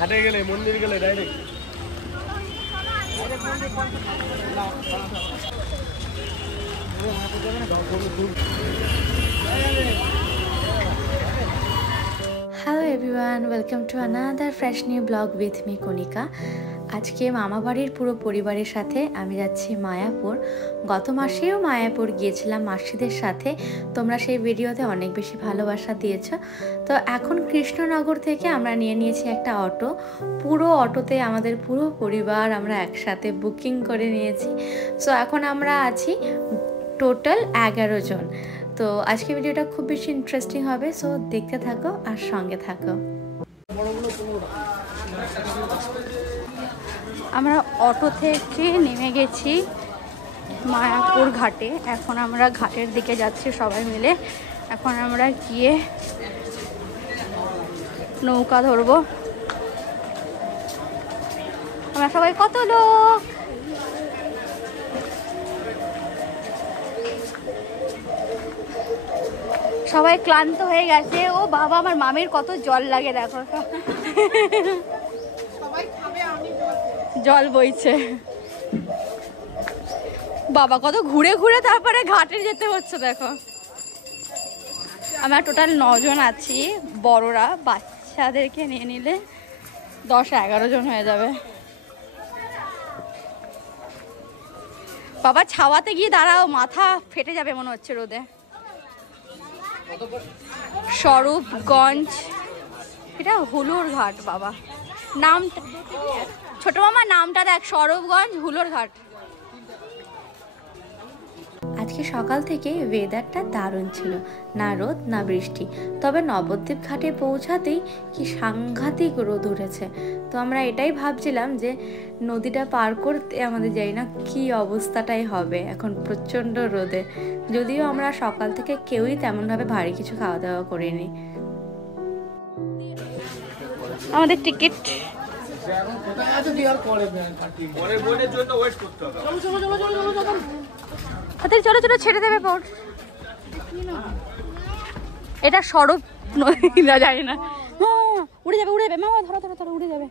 ঘাটে গেলে মন্দির গেলে direct Hello everyone, welcome to another fresh new vlog with me Konika. আজকে মামা বাড়ির পুরো পরিবারের সাথে আমি যাচ্ছি মায়াপুর। গত মাসেও মায়াপুর গিয়েছিলাম মাসিদের সাথে, তোমরা সেই ভিডিওতে অনেক বেশি ভালোবাসা দিয়েছো। তো এখন কৃষ্ণনগর থেকে আমরা নিয়েছি একটা অটো, পুরো অটোতে আমাদের পুরো পরিবার আমরা একসাথে বুকিং করে নিয়েছি। সো এখন আমরা আছি টোটাল 11 জন। তো আজকে ভিডিওটা খুব বেশি ইন্টারেস্টিং হবে, সো দেখতে থাকো আর সঙ্গে থাকো। আমরা অটো থেকে নেমে গেছি মায়াপুর ঘাটে। এখন আমরা ঘাটের দিকে যাচ্ছি সবাই মিলে। এখন আমরা গিয়ে নৌকা ধরবো। আমরা সবাই কত লোক, সবাই ক্লান্ত হয়ে গেছে। ও বাবা, আমার মামির কত জল লাগে দেখো, জল বইছে। বাবা কত ঘুরে ঘুরে তারপরে ঘাটে যেতে হচ্ছে দেখো। আমরা টোটাল 9 জন আছি, বড়রা বাচ্চাদেরকে নিয়ে নিলে 10-11 জন হয়ে যাবে। বাবা ছাওয়াতে গিয়ে দাঁড়াও, মাথা ফেটে যাবে মনে হচ্ছে রোদে। স্বরূপগঞ্জ, এটা হুলোর ঘাট। বাবা নাম, ছোট মামা নামটা দেখ, স্বরূপগঞ্জ হুলোর ঘাট। আজকে সকাল থেকে ওয়েদারটা দারুণ ছিল, না রোদ না বৃষ্টি। তবে নবদ্বীপ ঘাটে পৌঁছাতেই কি সাংঘাতিক রোদ উঠেছে। তো আমরা এটাই ভাবছিলাম যে নদীটা পার করতে আমাদের জানি না কি অবস্থাটাই হবে এখন প্রচণ্ড রোদে। যদিও আমরা সকাল থেকে কেউই তেমনভাবে ভারী কিছু খাওয়া দাওয়া করিনি। আমাদের টিকিট চলো চলো ছেড়ে দেবে পর। এটা স্বরূপ নদী না, জানি না, উড়ে যাবে উড়ে যাবে। মামা ধরো ধরো ধরো, উড়ে যাবে।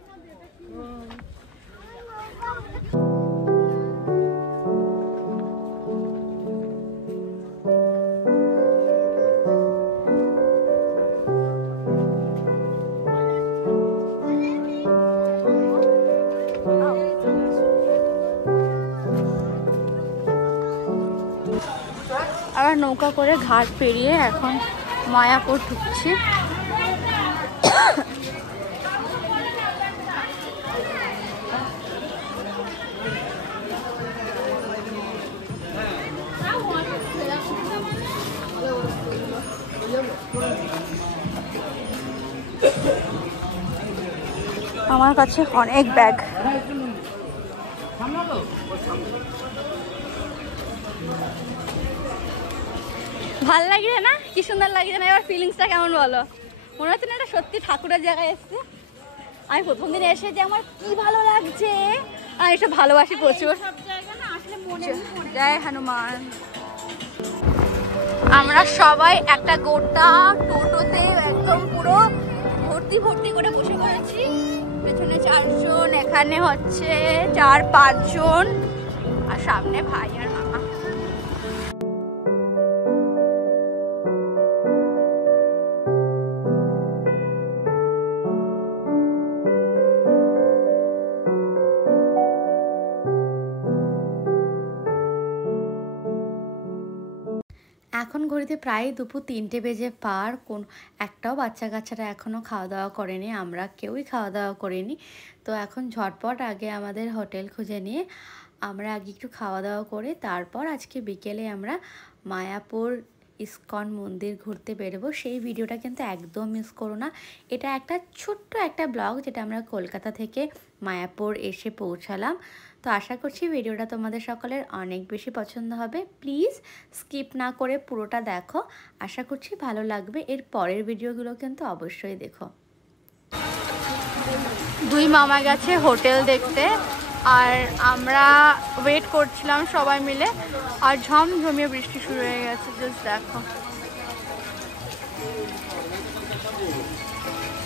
আবার নৌকা করে ঘাট পেরিয়ে এখন মায়াপুর ঢুকছি। আমার কাছে অনেক ব্যাগ। ভাল লাগছে না? কি সুন্দর লাগছে না? এবার ফিলিংসটা কেমন বলো? মনে হচ্ছে না এটা সত্যি ঠাকুরের জায়গায় এসছে। আমি প্রথম দিন এসে যে আমার কি ভালো লাগছে, আমি এসব ভালোবাসি প্রচুর। জয় হনুমান। আমরা সবাই একটা গোটা টোটোতে একদম পুরো ভর্তি ভর্তি করে বসে পড়েছি। পেছনে 4 জন, এখানে হচ্ছে 4-5 জন, আর সামনে ভাই আর মামা। এখন ঘড়িতে প্রায় দুপুর 3টে বেজে পার। একটাও বাচ্চা কাচ্চারা এখনও খাওয়া দাওয়া করেনি, আমরা কেউই খাওয়া দাওয়া করিনি। তো এখন ঝটপট আগে আমাদের হোটেল খুঁজে নিয়ে আমরা আগে একটু খাওয়া দাওয়া করে তারপর আজকে বিকেলে আমরা মায়াপুর ইস্কন মন্দির ঘুরতে বেরোবো। সেই ভিডিওটা কিন্তু একদম মিস করো না। এটা একটা ছোট্ট একটা ব্লগ যেটা আমরা কলকাতা থেকে মায়াপুর এসে পৌঁছালাম। তো আশা করছি ভিডিওটা তোমাদের সকলের অনেক বেশি পছন্দ হবে। প্লিজ স্কিপ না করে পুরোটা দেখো, আশা করছি ভালো লাগবে। এর পরের ভিডিওগুলো কিন্তু অবশ্যই দেখো। দুই মামা গেছে হোটেল দেখতে, আর আমরা ওয়েট করছিলাম সবাই মিলে, আর ঝমঝমিয়ে বৃষ্টি শুরু হয়ে গেছে। জাস্ট দেখো,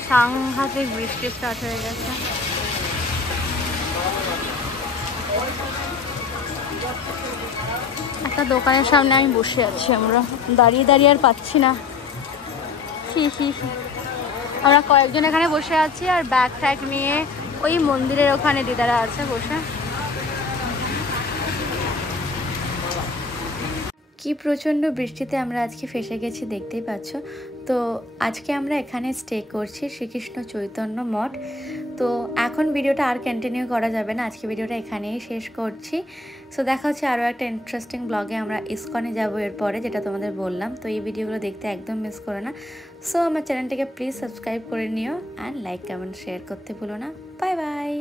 সাংঘাতিক বৃষ্টি স্টার্ট হয়ে গেছে। একটা দোকানের সামনে আমি বসে আছি, আমরা দাঁড়িয়ে দাঁড়িয়ে আর পাচ্ছি না। আমরা কয়েকজন এখানে বসে আছি আর ব্যাগ ট্যাগ নিয়ে ওই মন্দিরের ওখানে দিদারা আছে বসে। কি প্রচণ্ড বৃষ্টিতে আমরা আজকে ফেসে গেছি, দেখতেই পাচ্ছ। তো আজকে আমরা এখানে স্টে করছি শ্রীকৃষ্ণ চৈতন্য মঠ। তো এখন ভিডিওটা আর কন্টিনিউ করা যাবে না, আজকে ভিডিওটা এখানেই শেষ করছি। সো দেখা হচ্ছে আরও একটা ইন্টারেস্টিং ব্লগে। আমরা ইসকনে যাবো এরপরে, যেটা তোমাদের বললাম। তো এই ভিডিওগুলো দেখতে একদম মিস করো না। সো আমার চ্যানেলটাকে প্লিজ সাবস্ক্রাইব করে নিও অ্যান্ড লাইক কমেন্ট শেয়ার করতে ভুলো না। Bye bye.